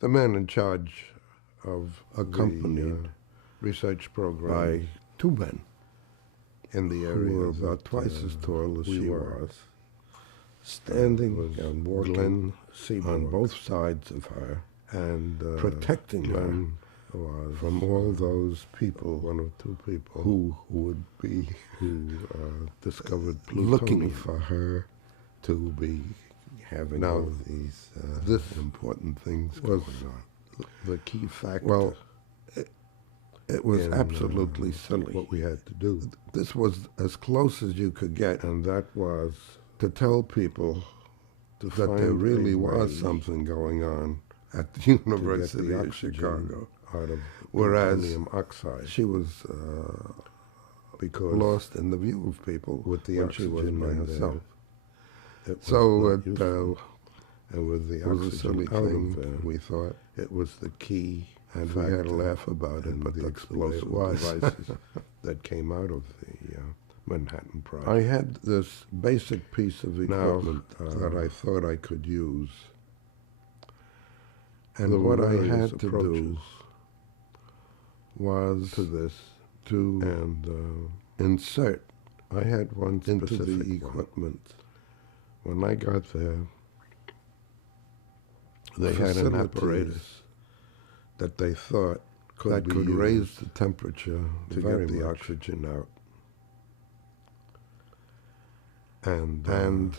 the man in charge of accompanied research program by two men in the area who were about twice as tall as she was, standing and walking on both sides of her and protecting her from all those people, one or two people who would be discovered plutonium. Looking for her to be having Now, all these this important things was going on. the key factor. Well, it was absolutely silly what we had to do. This was as close as you could get, and that was to tell people that there really was something going on at the University of Chicago. Out of Whereas plutonium oxide, she was because lost in the view of people with the when she was oxygen by in herself. there, And with the it was a oxygen silly out thing. of there, We thought it was the key, and factor, we had to laugh about it, and but the that's the way it explosive was. devices that came out of the Manhattan Project. I had this basic piece of equipment that I I thought I could use. and And what I had to approaches do was to this to insert I had one into specific the one. equipment. When I got there, they had an facilities apparatus that they thought that could could be raise used the temperature to very get the much. oxygen out. And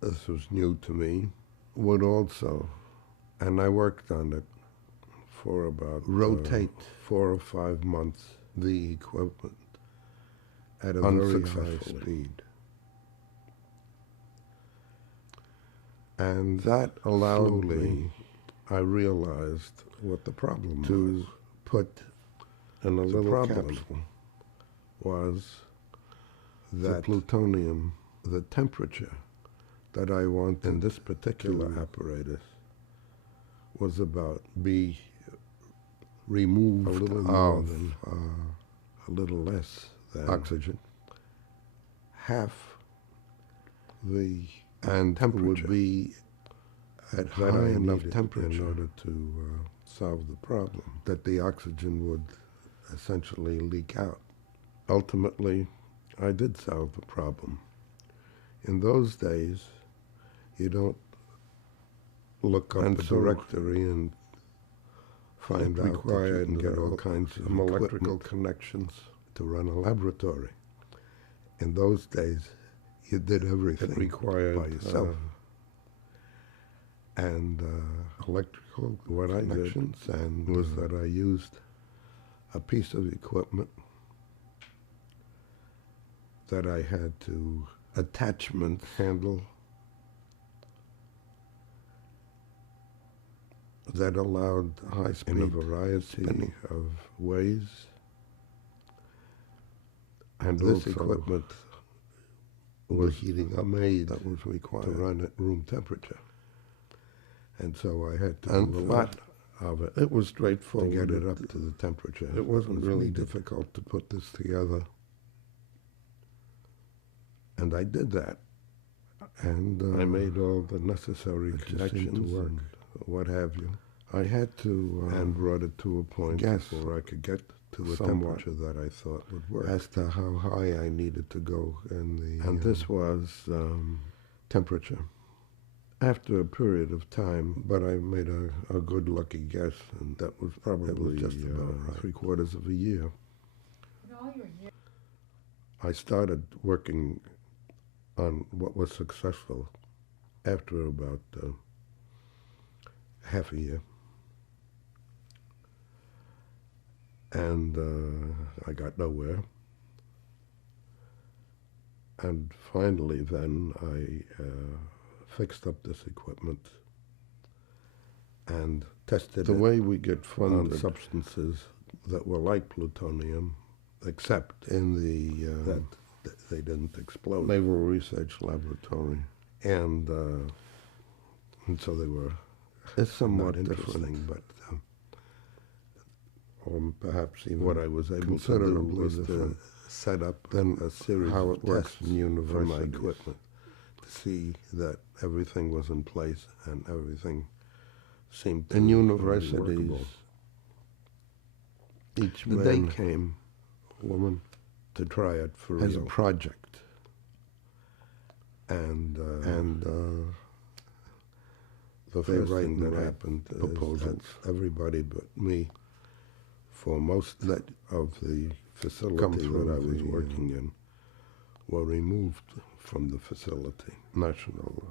This was new to me, would also and I worked on it for about rotate 4 or 5 months the equipment at a very high unsuccessfully. speed. And That allowed slowly me I realized what the problem to was. put in a The little problem capsule was the that plutonium the temperature that I wanted in this particular to apparatus was about be removed a little more of than a little less than oxygen, half the and temperature would be at that high I enough needed temperature in order to solve the problem. that the oxygen would essentially leak out. Ultimately, I did solve the problem. In those days, you don't look up And a so directory and find it out required that you can and get all kinds of some electrical electrical connections. to run a laboratory. In those days, you did everything It required by yourself. And electrical what I did connections and was that I used a piece of equipment that I had to attachment handle that allowed high speed in a variety spinning. of ways. And This also equipment the was heating up made that was to required. run at room temperature. And so I had to And do a lot of it It was to straightforward. get it up to the temperature. It wasn't really needed. difficult to put this together. And I did that. And I made all the necessary it just seemed connections to work. and what have you. I had to And brought it to a point guess before I could get to a somewhat temperature that I thought would work. as to how high I needed to go in the And this was temperature. After a period of time, but I made a good lucky guess, and that was probably just about right. 3/4 of a year. I started working on what was successful after about half a year. And I got nowhere. And finally then I fixed up this equipment and tested the it way we get on funded substances that were like plutonium, except in the that they didn't explode. Naval Research Laboratory. And so they were It's somewhat not different. interesting, but or perhaps even What I was able to do considerably was to different set up than a series how of it works tests in for universities. my equipment to see that everything was in place and everything seemed to in be universities, workable. each The man, day came, woman, to try it for has a real. project, And the they first write thing and that write happened proposals. is that everybody but me, For most of the facility come through that I was the, working in, were removed from the facility national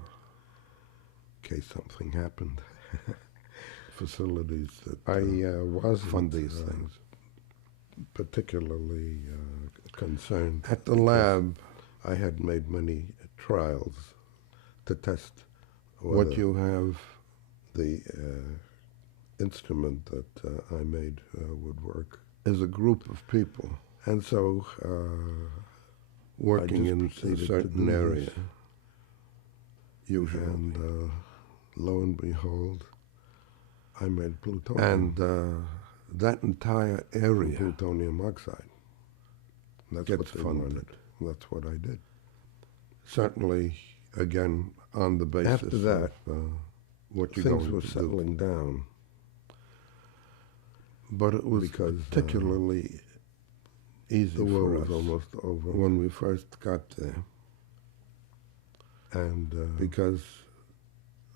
in case something happened. Facilities that I wasn't fund these things, particularly concerned. at the lab. I had made many trials to test What you have the instrument that I made would work. is a group of people And so working I in a just proceeded to certain do area. this. Usually, And lo and behold, I made plutonium. and that entire area Plutonium oxide. That's gets what they funded. wanted. That's what I did. Certainly, again, on the basis After that, of what you're things going were to settling down, But it was because particularly easy the war for was us almost over. when we first got there, And because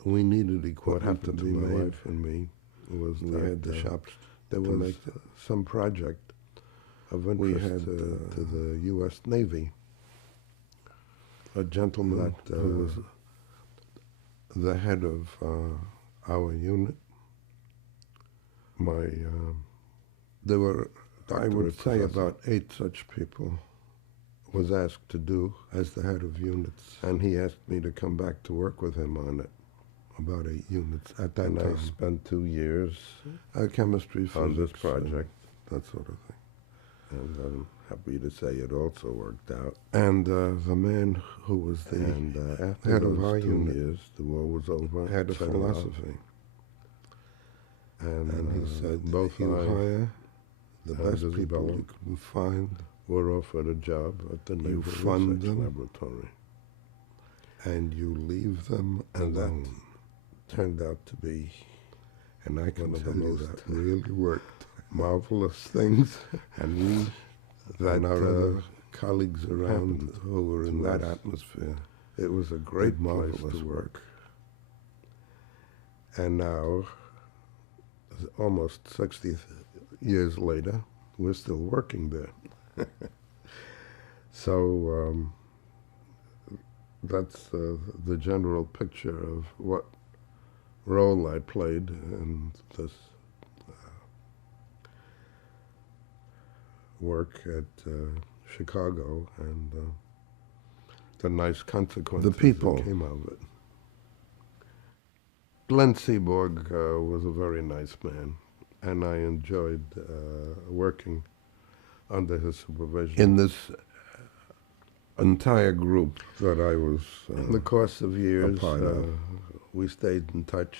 we needed what equipment happened to to be my made. wife and me was We that had the shops there to was make some project of We interest had, to the U.S. Navy. a gentleman That, who was the head of our unit. My There were, I would doctorate say, professor about 8 such people, was asked to do as the head of units. and he asked me to come back to work with him on it. About 8 units at that And time. I spent 2 years Chemistry, on this physics, project, that sort of thing. and I'm happy to say it also worked out. And the man who was the And after head those of our 2 unit years, the war was over. had a settled out, philosophy. and he said, Both you I, hire the and best as people well you can find, were offered a job at the Naval fund Research them, Laboratory. and you leave them And that alone. turned out to be And I can one of the tell you most that really worked. marvelous things. And we That and our other colleagues around who were in to that us. atmosphere It was a great did place marvelous to work. And now, almost 60 years later, we're still working there. So that's the general picture of what role I played in this work at Chicago, and the nice consequences people. that came out of it. Glenn Seaborg was a very nice man, and I enjoyed working under his supervision. In this entire group that I was in the course of years, a part of, we stayed in touch.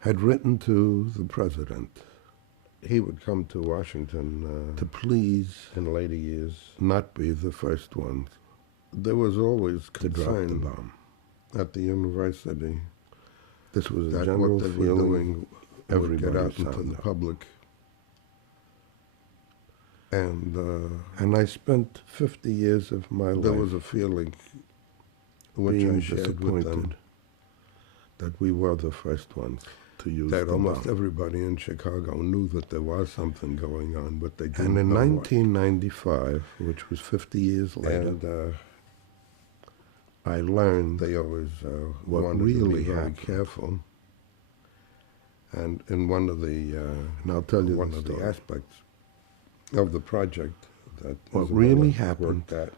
had written to the president He would come to Washington to please in later years not be the first ones there was always to drop the concern bomb. at the university This was a that general what they were feeling doing would everybody get out found into the out. public. And I spent 50 years of my life There was a feeling which being I shared with them disappointed that we were the first ones to use that the almost bomb. everybody in Chicago knew that there was something going on, but they didn't And in know what. 1995, which was 50 years later, And I learned they always what wanted really to be very happened. careful. And in one of the, And I'll tell you one the of the story aspects of the project that What Isabella really worked happened at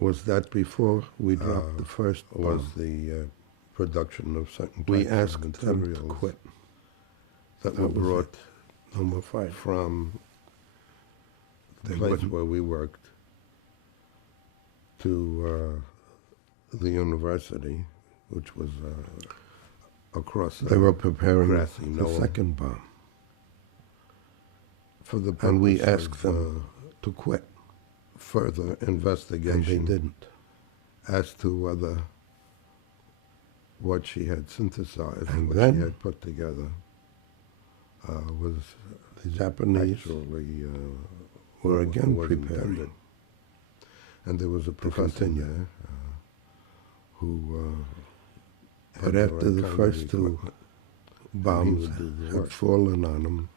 was that before we dropped the first was bomb, the production of certain we types of asked them to materials quit. that That were was brought No more fight. from the They place wouldn't. where we worked to the university, which was across. They were preparing grassy the knoll. second bomb. For the And we purpose asked of, them to quit. further And they investigation didn't. as to whether what she had synthesized, and what then she had put together, was the Japanese actually were again was preparing. intended. And there was a professor there who but after the first two bombs had fallen on him,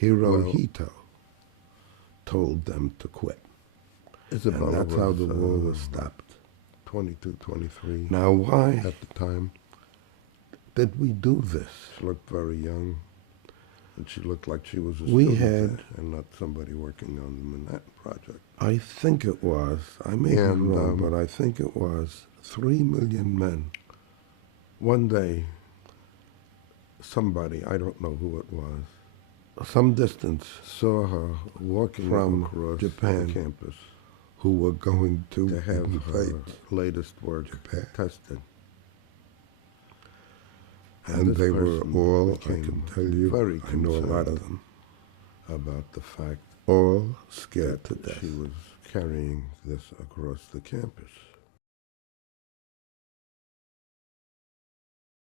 Hirohito told them to quit. Isabella, and that's how the war was stopped. 22, 23. Now why at the time did we do this? She looked very young, and she looked like she was a We student had, there and not somebody working on the Manhattan Project. I think it was, I may be wrong, but I think it was 3 million men. One day, somebody, I don't know who it was, some distance, saw her walking from across Japan, the campus, who were going to have her latest work tested. And they were all, I can tell you, very I know a lot of them, about the fact all scared to that death. she was carrying this across the campus.